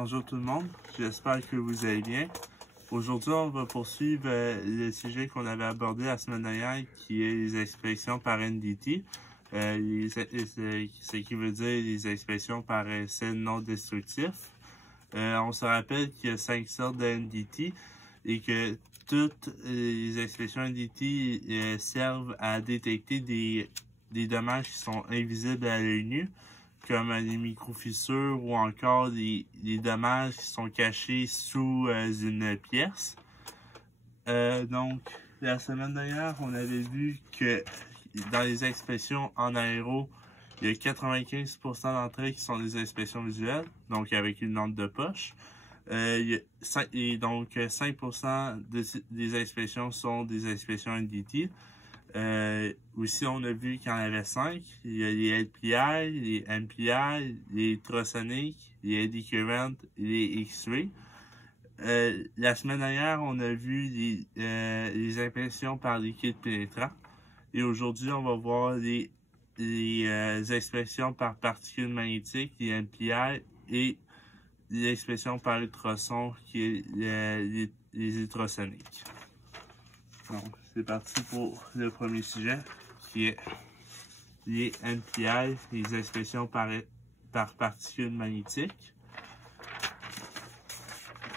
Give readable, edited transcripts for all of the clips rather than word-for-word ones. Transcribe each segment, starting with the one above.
Bonjour tout le monde, j'espère que vous allez bien. Aujourd'hui, on va poursuivre le sujet qu'on avait abordé la semaine dernière, qui est les inspections par NDT. Ce qui veut dire les inspections par essai non destructif. On se rappelle qu'il y a 5 sortes de NDT et que toutes les inspections NDT servent à détecter des dommages qui sont invisibles à l'œil nu, comme les micro-fissures ou encore les dommages qui sont cachés sous une pièce. Donc, la semaine dernière, on avait vu que dans les inspections en aéro, il y a 95% d'entre elles qui sont des inspections visuelles, donc avec une lampe de poche. Donc, 5% des inspections sont des inspections NDT. Aussi, on a vu qu'il y en avait 5. Il y a les LPI, les MPI, les ultrasoniques, les eddy current et les X-ray. La semaine dernière, on a vu les impressions par liquide pénétrant. Et aujourd'hui, on va voir les expressions par particules magnétiques, les MPI, et les expressions par ultrasons, qui est les ultrasoniques. Donc, c'est parti pour le premier sujet, qui est les NPI, les expressions par particules magnétiques.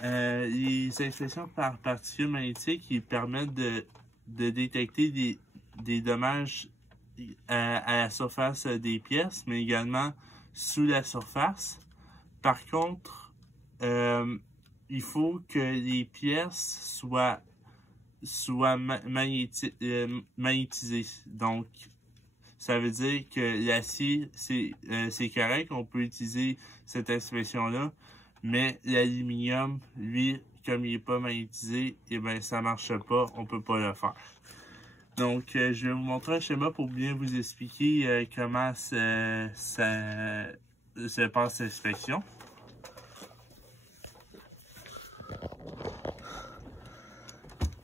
Les expressions par particules magnétiques, ils permettent de détecter des dommages à la surface des pièces, mais également sous la surface. Par contre, il faut que les pièces soient magnétisé. Donc, ça veut dire que l'acier, c'est correct, on peut utiliser cette expression-là, mais l'aluminium, lui, comme il n'est pas magnétisé, eh bien, ça ne marche pas, on ne peut pas le faire. Donc, je vais vous montrer un schéma pour bien vous expliquer comment se passe l'inspection.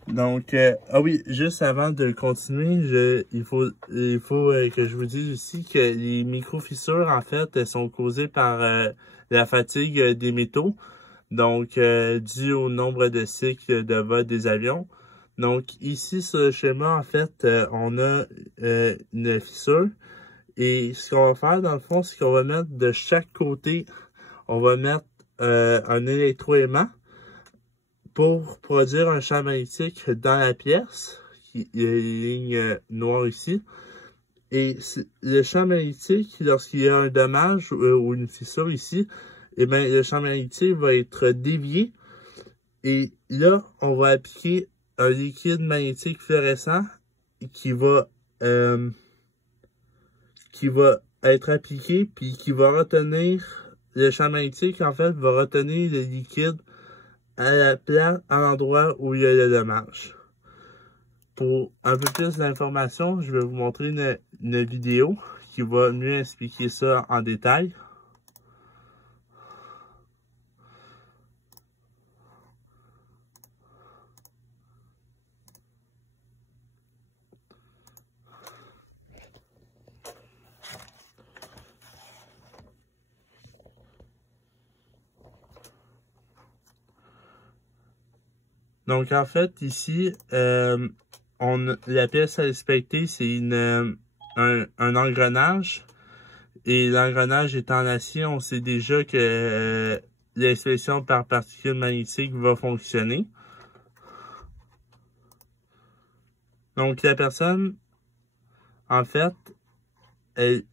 Donc, oui, juste avant de continuer, il faut que je vous dise aussi que les micro-fissures, en fait, elles sont causées par la fatigue des métaux, donc dû au nombre de cycles de vol des avions. Donc, ici, sur le schéma, en fait, on a une fissure, et ce qu'on va faire, dans le fond, c'est qu'on va mettre de chaque côté, on va mettre un électroaimant pour produire un champ magnétique dans la pièce. Il y a les lignes noires ici. Et le champ magnétique, lorsqu'il y a un dommage ou une fissure ici, eh bien, le champ magnétique va être dévié. Et là, on va appliquer un liquide magnétique fluorescent qui va être appliqué, puis qui va retenir le champ magnétique, en fait, va retenir le liquide à l'endroit où il y a le dommage. Pour un peu plus d'informations, je vais vous montrer une vidéo qui va mieux expliquer ça en détail. Donc, en fait, ici, la pièce à inspecter, c'est un engrenage. Et l'engrenage est en acier, on sait déjà que l'inspection par particules magnétiques va fonctionner. Donc, la personne, en fait, elle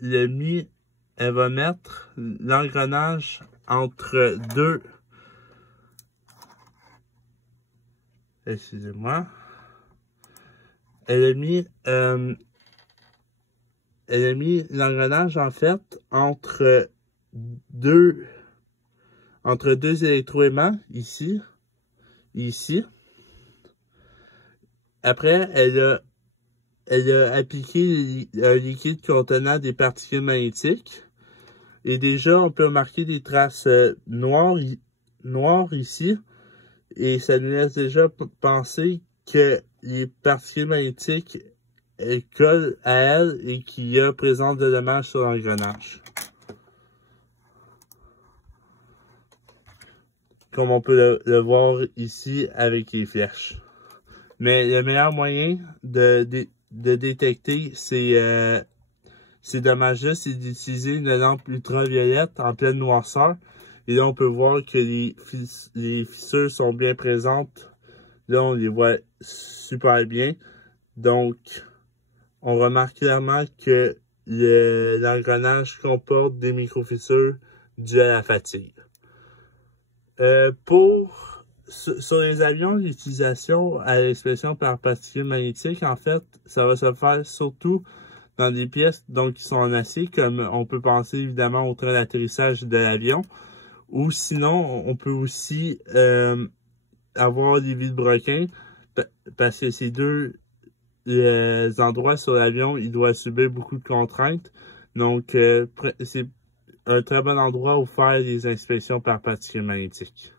va mettre l'engrenage entre deux. Excusez-moi. Elle a mis l'engrenage, en fait, entre deux électroaimants, ici. Après, elle a appliqué un liquide contenant des particules magnétiques. Et déjà, on peut remarquer des traces noires ici. Et ça nous laisse déjà penser que les particules magnétiques collent à elles et qu'il y a présence de dommages sur l'engrenage. comme on peut le voir ici avec les flèches. Mais le meilleur moyen de détecter ces dommages-là, c'est d'utiliser une lampe ultraviolette en pleine noirceur. Et là, on peut voir que les fissures sont bien présentes. Là, on les voit super bien. Donc, on remarque clairement que l'engrenage comporte des microfissures dues à la fatigue. Sur les avions, l'utilisation à l'expression par particules magnétiques, en fait, ça va se faire surtout dans des pièces donc qui sont en acier, comme on peut penser évidemment au train d'atterrissage de l'avion. Ou sinon, on peut aussi avoir des vilebrequins, parce que ces deux endroits sur l'avion, ils doivent subir beaucoup de contraintes. Donc, c'est un très bon endroit où faire des inspections par particules magnétiques.